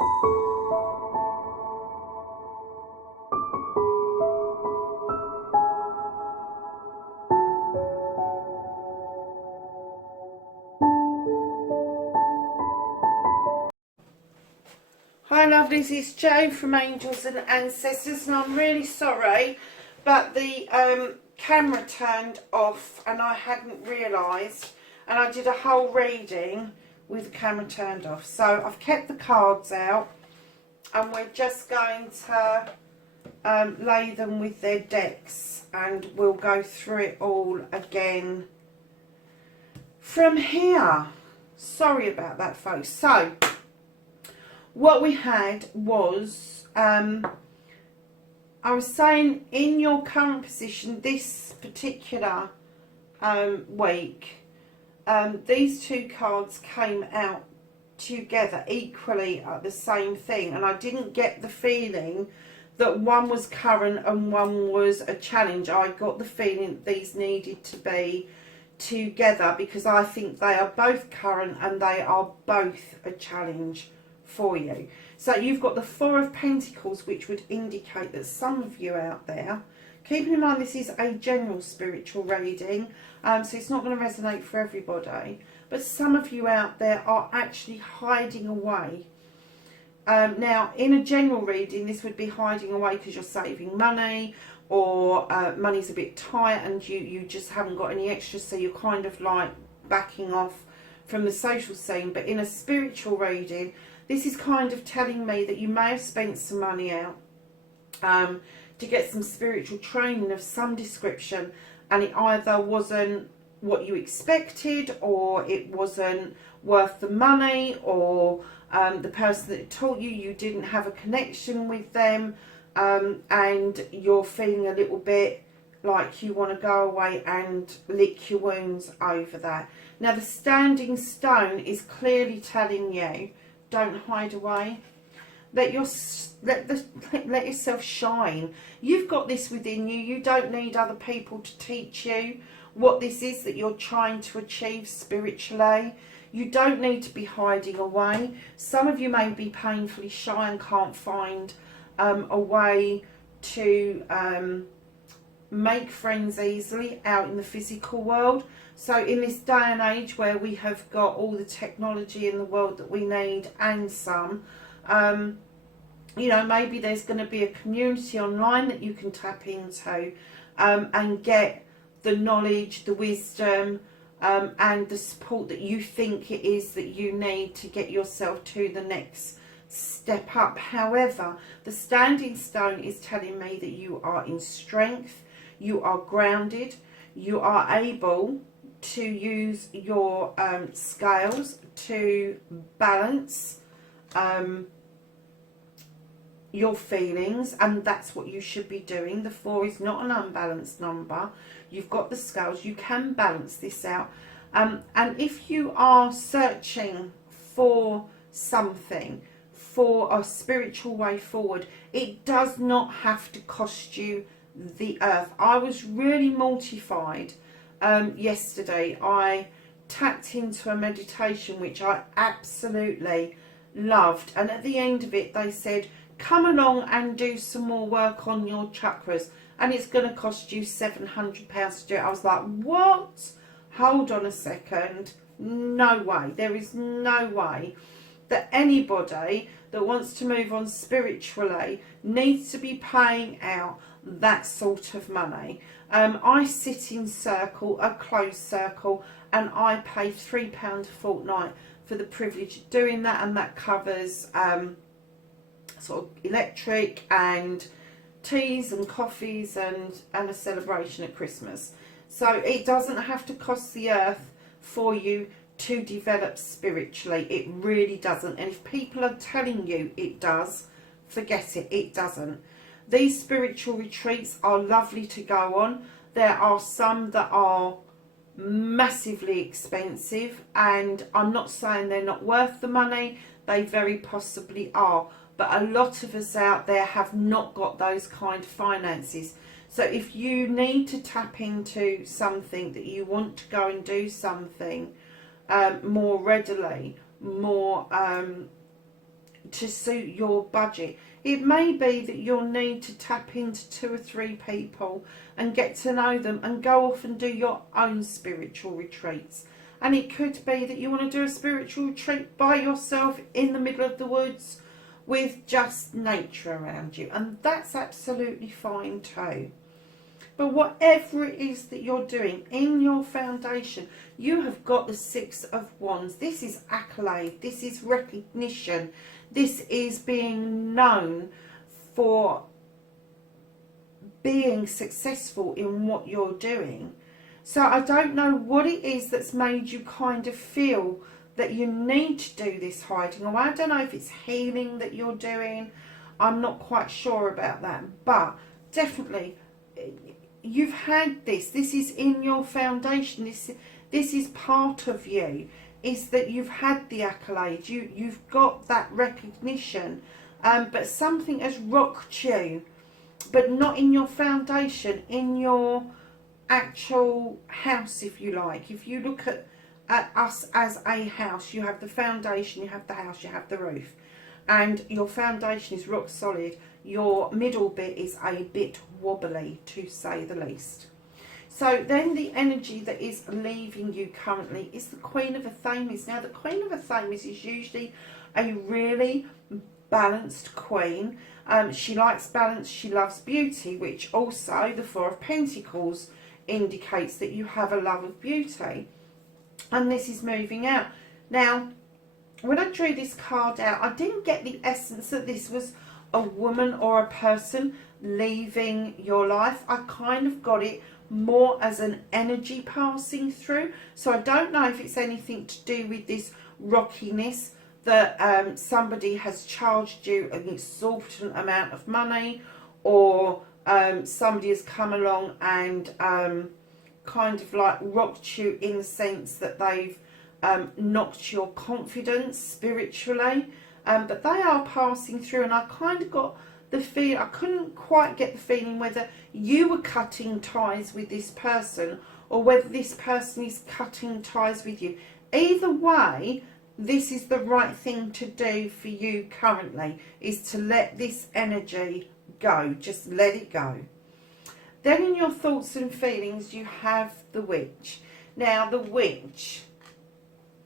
Hi lovelies, it's Jo from Angels and Ancestors, and I'm really sorry but the camera turned off and I hadn't realised, and I did a whole reading with the camera turned off. So I've kept the cards out and we're just going to lay them with their decks, and we'll go through it all again from here. Sorry about that folks. So what we had was, I was saying, in your current position this particular week, these two cards came out together equally at the same thing, and I didn't get the feeling that one was current and one was a challenge. I got the feeling that these needed to be together because I think they are both current and they are both a challenge for you. So you've got the Four of Pentacles, which would indicate that some of you out there, keeping in mind this is a general spiritual reading, so it's not going to resonate for everybody, but some of you out there are actually hiding away. Now in a general reading this would be hiding away because you're saving money, or money's a bit tight and you just haven't got any extra, so you're kind of like backing off from the social scene. But in a spiritual reading, this is kind of telling me that you may have spent some money out to get some spiritual training of some description, and it either wasn't what you expected, or it wasn't worth the money, or the person that taught you, you didn't have a connection with them, and you're feeling a little bit like you want to go away and lick your wounds over that. Now the Standing Stone is clearly telling you, don't hide away. Let yourself shine. You've got this within you. You don't need other people to teach you what this is that you're trying to achieve spiritually. You don't need to be hiding away. Some of you may be painfully shy and can't find a way to make friends easily out in the physical world. So in this day and age where we have got all the technology in the world that we need and some, you know, maybe there's going to be a community online that you can tap into and get the knowledge, the wisdom, and the support that you think it is that you need to get yourself to the next step up. However, the Standing Stone is telling me that you are in strength, you are grounded, you are able to use your scales to balance your feelings, and that's what you should be doing. The 4 is not an unbalanced number. You've got the scales, you can balance this out, and if you are searching for something, for a spiritual way forward, it does not have to cost you the earth. I was really mortified yesterday. I tapped into a meditation which I absolutely loved, and at the end of it they said, come along and do some more work on your chakras, and it's going to cost you £700 to do it. I was like, what? Hold on a second. No way. There is no way that anybody that wants to move on spiritually needs to be paying out that sort of money. I sit in circle, a closed circle, and I pay £3 a fortnight for the privilege of doing that, and that covers sort of electric and teas and coffees and a celebration at Christmas. So it doesn't have to cost the earth for you to develop spiritually. It really doesn't. And if people are telling you it does, forget it. It doesn't. These spiritual retreats are lovely to go on. There are some that are massively expensive, and I'm not saying they're not worth the money. They very possibly are. But a lot of us out there have not got those kind of finances. So if you need to tap into something, that you want to go and do something more readily, more to suit your budget. It may be that you'll need to tap into 2 or 3 people and get to know them and go off and do your own spiritual retreats. And it could be that you want to do a spiritual retreat by yourself in the middle of the woods with just nature around you. And that's absolutely fine too. But whatever it is that you're doing in your foundation, you have got the 6 of Wands. This is accolade. This is recognition. This is being known for being successful in what you're doing. So I don't know what it is that's made you kind of feel that you need to do this hiding away. I don't know if it's healing that you're doing. I'm not quite sure about that. But definitely, you've had this. This is in your foundation. This is part of you. Is that you've had the accolade. You've got that recognition. But something has rocked you. But not in your foundation. In your actual house, if you like. If you look at us as a house, you have the foundation, you have the house, you have the roof, and your foundation is rock solid. Your middle bit is a bit wobbly, to say the least. So then the energy that is leaving you currently is the Queen of Athames. Now the Queen of Athames is usually a really balanced queen. She likes balance, she loves beauty, which also the 4 of Pentacles indicates that you have a love of beauty. And this is moving out. Now, when I drew this card out, I didn't get the essence that this was a woman or a person leaving your life. I kind of got it more as an energy passing through. So I don't know if it's anything to do with this rockiness, that somebody has charged you an exorbitant amount of money, or somebody has come along and kind of like rocked you in the sense that they've knocked your confidence spiritually. But they are passing through, and I kind of got the feel, I couldn't quite get the feeling whether you were cutting ties with this person or whether this person is cutting ties with you. Either way, this is the right thing to do for you currently, is to let this energy go. Just let it go. Then in your thoughts and feelings, you have the Witch. Now, the Witch,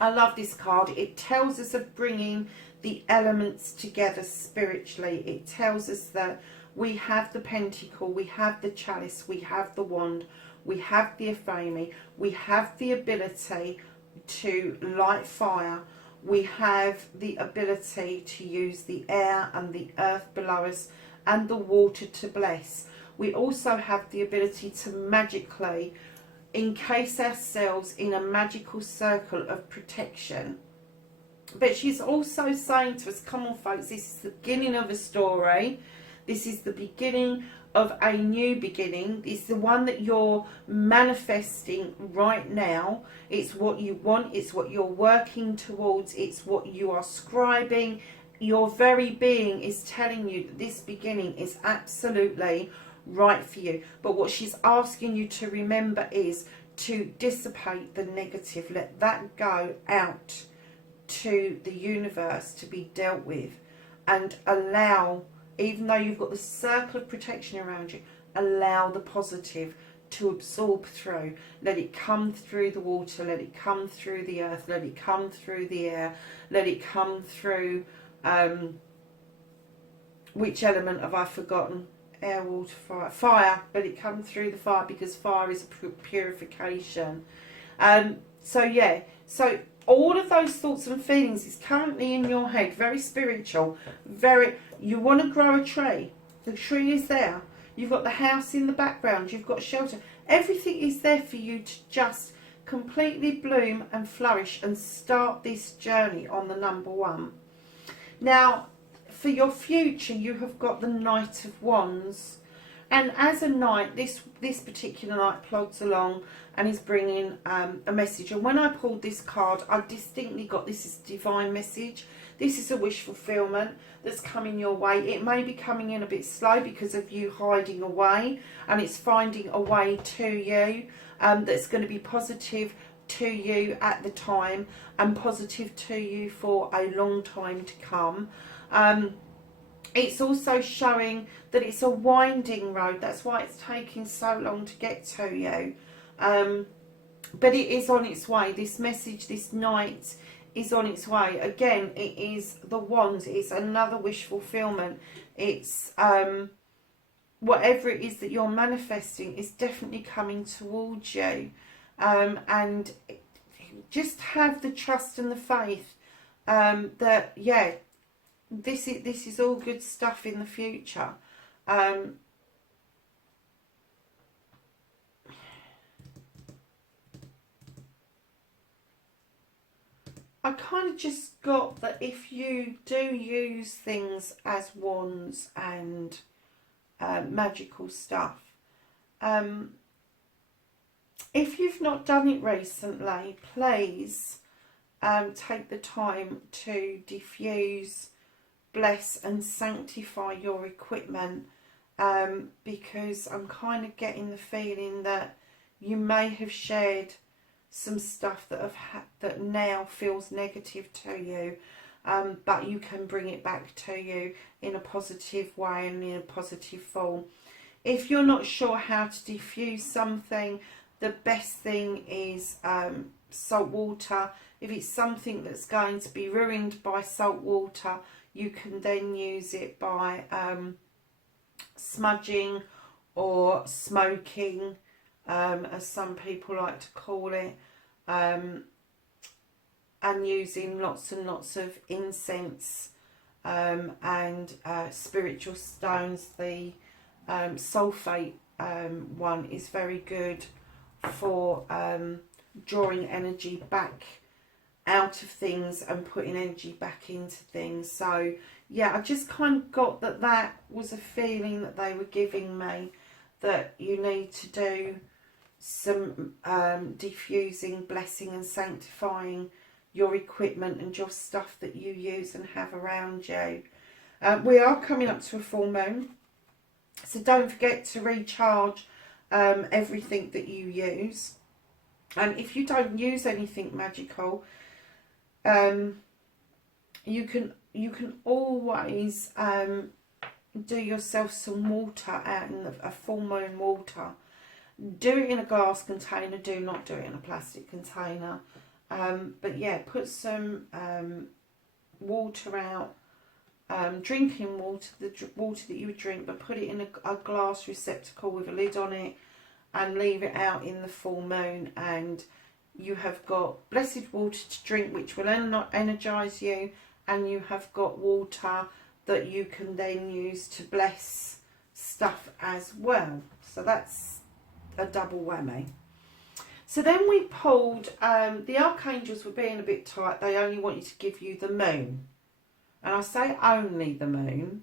I love this card. It tells us of bringing the elements together spiritually. It tells us that we have the Pentacle, we have the Chalice, we have the Wand, we have the Ephemy, we have the ability to light fire, we have the ability to use the air and the earth below us and the water to bless. We also have the ability to magically encase ourselves in a magical circle of protection. But she's also saying to us, come on folks, this is the beginning of a story. This is the beginning of a new beginning. It's the one that you're manifesting right now. It's what you want. It's what you're working towards. It's what you are scribing. Your very being is telling you that this beginning is absolutely right for you. But what she's asking you to remember is to dissipate the negative. Let that go out to the universe to be dealt with, and allow, even though you've got the circle of protection around you, allow the positive to absorb through. Let it come through the water, let it come through the earth, let it come through the air, let it come through which element have I forgotten? Air, water, fire. Fire. Let it come through the fire, because fire is a purification. So yeah, so all of those thoughts and feelings is currently in your head, very spiritual, you want to grow a tree. The tree is there. You've got the house in the background. You've got shelter. Everything is there for you to just completely bloom and flourish and start this journey on the number 1. Now, for your future, you have got the Knight of Wands. And as a knight, this particular knight plods along and is bringing a message. And when I pulled this card, I distinctly got this is divine message. This is a wish fulfillment that's coming your way. It may be coming in a bit slow because of you hiding away, and it's finding a way to you that's going to be positive, to you at the time and positive to you for a long time to come. It's also showing that it's a winding road. That's why it's taking so long to get to you. But it is on its way. This message, this night, is on its way. Again, it is the Wands. It's another wish fulfillment. It's whatever it is that you're manifesting is definitely coming towards you. And just have the trust and the faith that, yeah, this is all good stuff in the future. I kind of just got that if you do use things as wands and magical stuff, if you've not done it recently, please take the time to diffuse, bless and sanctify your equipment, because I'm kind of getting the feeling that you may have shared some stuff that now feels negative to you, but you can bring it back to you in a positive way and in a positive form. If you're not sure how to diffuse something, the best thing is salt water. If it's something that's going to be ruined by salt water, you can then use it by smudging or smoking, as some people like to call it, and using lots and lots of incense and spiritual stones. The sulfate one is very good for drawing energy back out of things and putting energy back into things. So yeah, I just kind of got that was a feeling that they were giving me, that you need to do some diffusing, blessing and sanctifying your equipment and your stuff that you use and have around you. We are coming up to a full moon, so don't forget to recharge everything that you use. And if you don't use anything magical, you can always do yourself some water out in a full moon water. Do it in a glass container, do not do it in a plastic container. But yeah, put some water out, drinking water, the water that you would drink, but put it in a glass receptacle with a lid on it and leave it out in the full moon, and you have got blessed water to drink, which will energize you, and you have got water that you can then use to bless stuff as well. So that's a double whammy. So then we pulled, the archangels were being a bit tight. They only want you to give you the moon. And I say only the moon,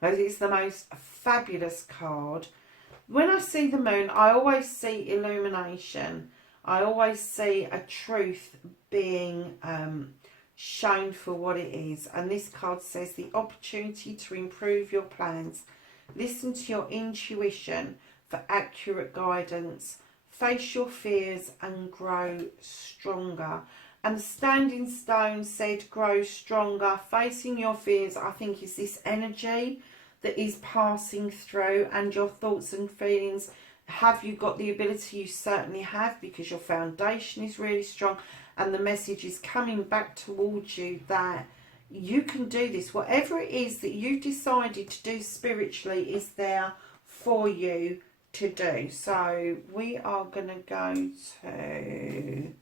because it's the most fabulous card. When I see the moon, I always see illumination. I always see a truth being shown for what it is. And this card says the opportunity to improve your plans. Listen to your intuition for accurate guidance. Face your fears and grow stronger. And the standing stone said grow stronger. Facing your fears, I think, is this energy that is passing through, and your thoughts and feelings. Have you got the ability? You certainly have, because your foundation is really strong, and the message is coming back towards you that you can do this. Whatever it is that you've decided to do spiritually is there for you to do. So we are going to go to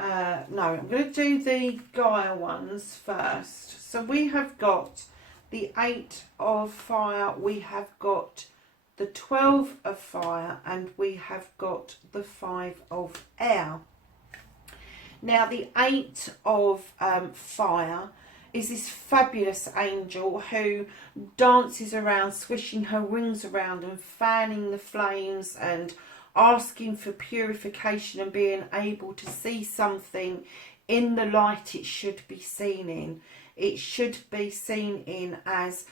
no, I'm going to do the Gaia ones first. So we have got the 8 of fire, we have got the 12 of fire, and we have got the 5 of air. Now the 8 of fire is this fabulous angel who dances around, swishing her wings around and fanning the flames and asking for purification and being able to see something in the light it should be seen in. It should be seen in as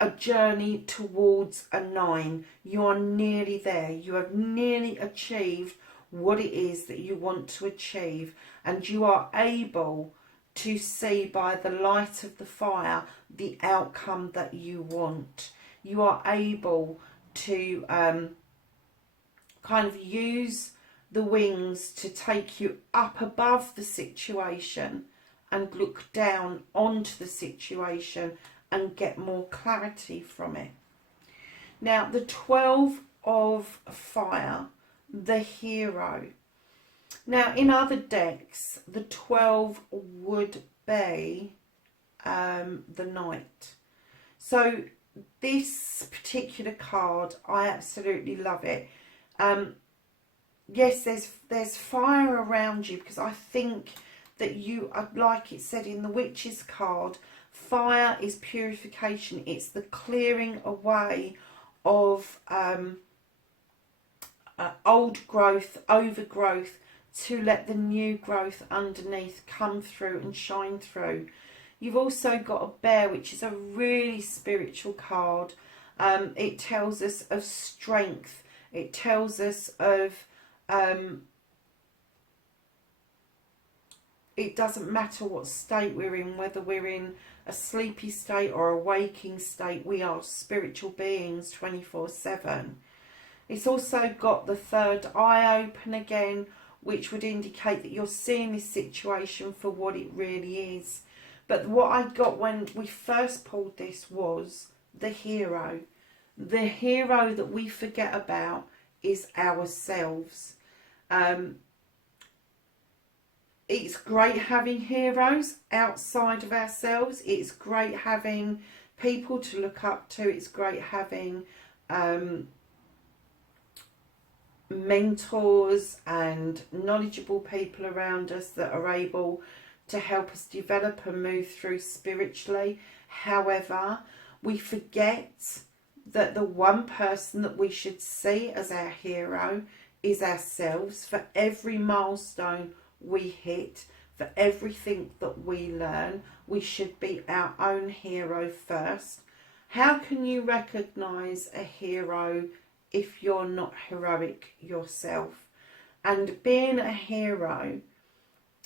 a journey towards a 9. You are nearly there. You have nearly achieved what it is that you want to achieve, and you are able to see by the light of the fire the outcome that you want. You are able to kind of use the wings to take you up above the situation and look down onto the situation and get more clarity from it. Now, the 12 of fire, the hero. Now, in other decks, the 12 would be the knight. So this particular card, I absolutely love it. Yes, there's fire around you, because I think that you are, like it said in the Witch's card, fire is purification. It's the clearing away of old growth, overgrowth, to let the new growth underneath come through and shine through. You've also got a bear, which is a really spiritual card. It tells us of strength. It tells us of it doesn't matter what state we're in, whether we're in a sleepy state or a waking state, we are spiritual beings 24/7. It's also got the third eye open again, which would indicate that you're seeing this situation for what it really is. But what I got when we first pulled this was the hero. The hero that we forget about is ourselves. It's great having heroes outside of ourselves. It's great having people to look up to. It's great having mentors and knowledgeable people around us that are able to help us develop and move through spiritually. However, we forget that the one person that we should see as our hero is ourselves. For every milestone we hit, for everything that we learn, we should be our own hero first. How can you recognise a hero if you're not heroic yourself? And being a hero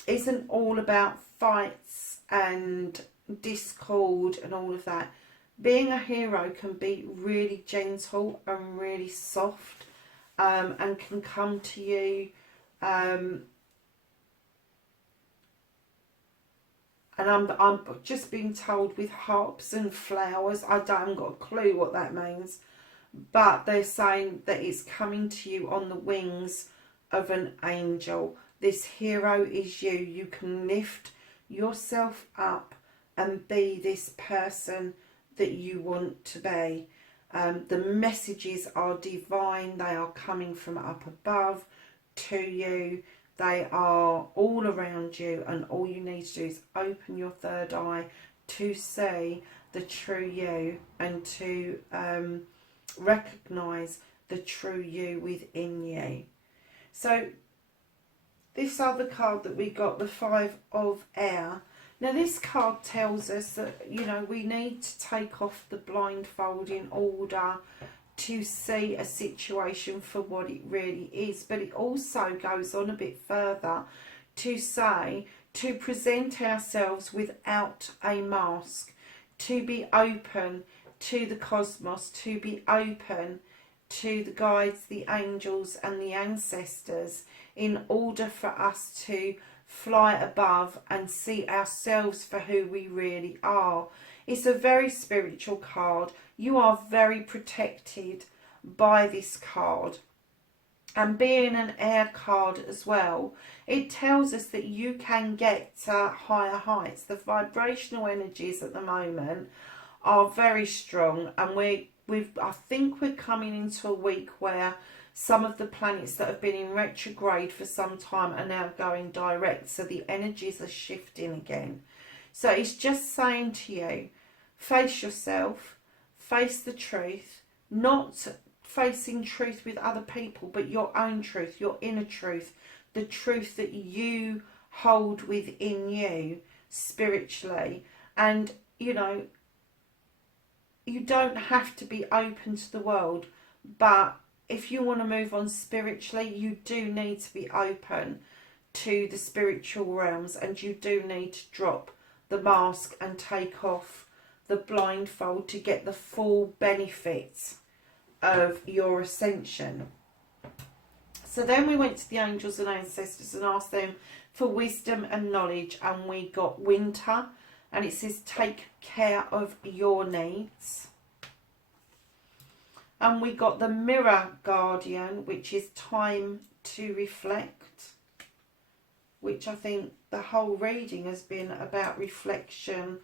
isn't all about fights and discord and all of that. Being a hero can be really gentle and really soft, and can come to you and I'm just being told with harps and flowers. I haven't got a clue what that means, but they're saying that it's coming to you on the wings of an angel. This hero is you. You can lift yourself up and be this person that you want to be. The messages are divine. They are coming from up above to you. They are all around you, and all you need to do is open your third eye to see the true you and to recognise the true you within you. So this other card that we got, the 5 of Air. Now this card tells us that, you know, we need to take off the blindfold in order to see a situation for what it really is. But it also goes on a bit further to say to present ourselves without a mask, to be open to the cosmos, to be open to the guides, the angels and the ancestors, in order for us to fly above and see ourselves for who we really are. It's a very spiritual card. You are very protected by this card. And being an air card as well, it tells us that you can get higher heights. The vibrational energies at the moment are very strong, and I think we're coming into a week where some of the planets that have been in retrograde for some time are now going direct, so the energies are shifting again. So it's just saying to you, face yourself, face the truth, not facing truth with other people, but your own truth, your inner truth, the truth that you hold within you spiritually. And, you know, you don't have to be open to the world, but if you want to move on spiritually, you do need to be open to the spiritual realms, and you do need to drop the mask and take off the blindfold to get the full benefits of your ascension. So then we went to the angels and ancestors and asked them for wisdom and knowledge, and we got winter, and it says take care of your needs. And we got the mirror guardian, which is time to reflect, which I think the whole reading has been about reflection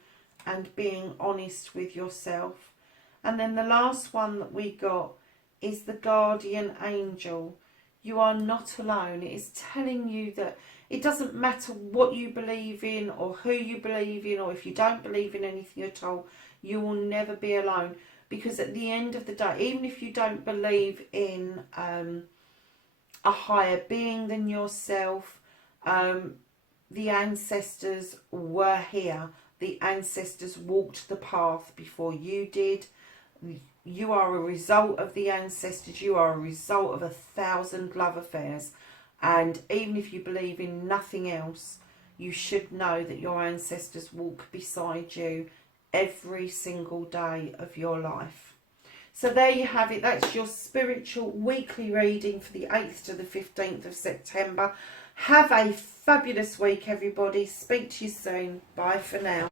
and being honest with yourself. And then the last one that we got is the guardian angel. You are not alone. It is telling you that it doesn't matter what you believe in or who you believe in, or if you don't believe in anything at all, you will never be alone. Because at the end of the day, even if you don't believe in a higher being than yourself, the ancestors were here. The ancestors walked the path before you did. You are a result of the ancestors. You are a result of 1,000 love affairs. And even if you believe in nothing else, you should know that your ancestors walk beside you every single day of your life. So there you have it. That's your spiritual weekly reading for the 8th to the 15th of September. Have a fabulous week, everybody. Speak to you soon. Bye for now.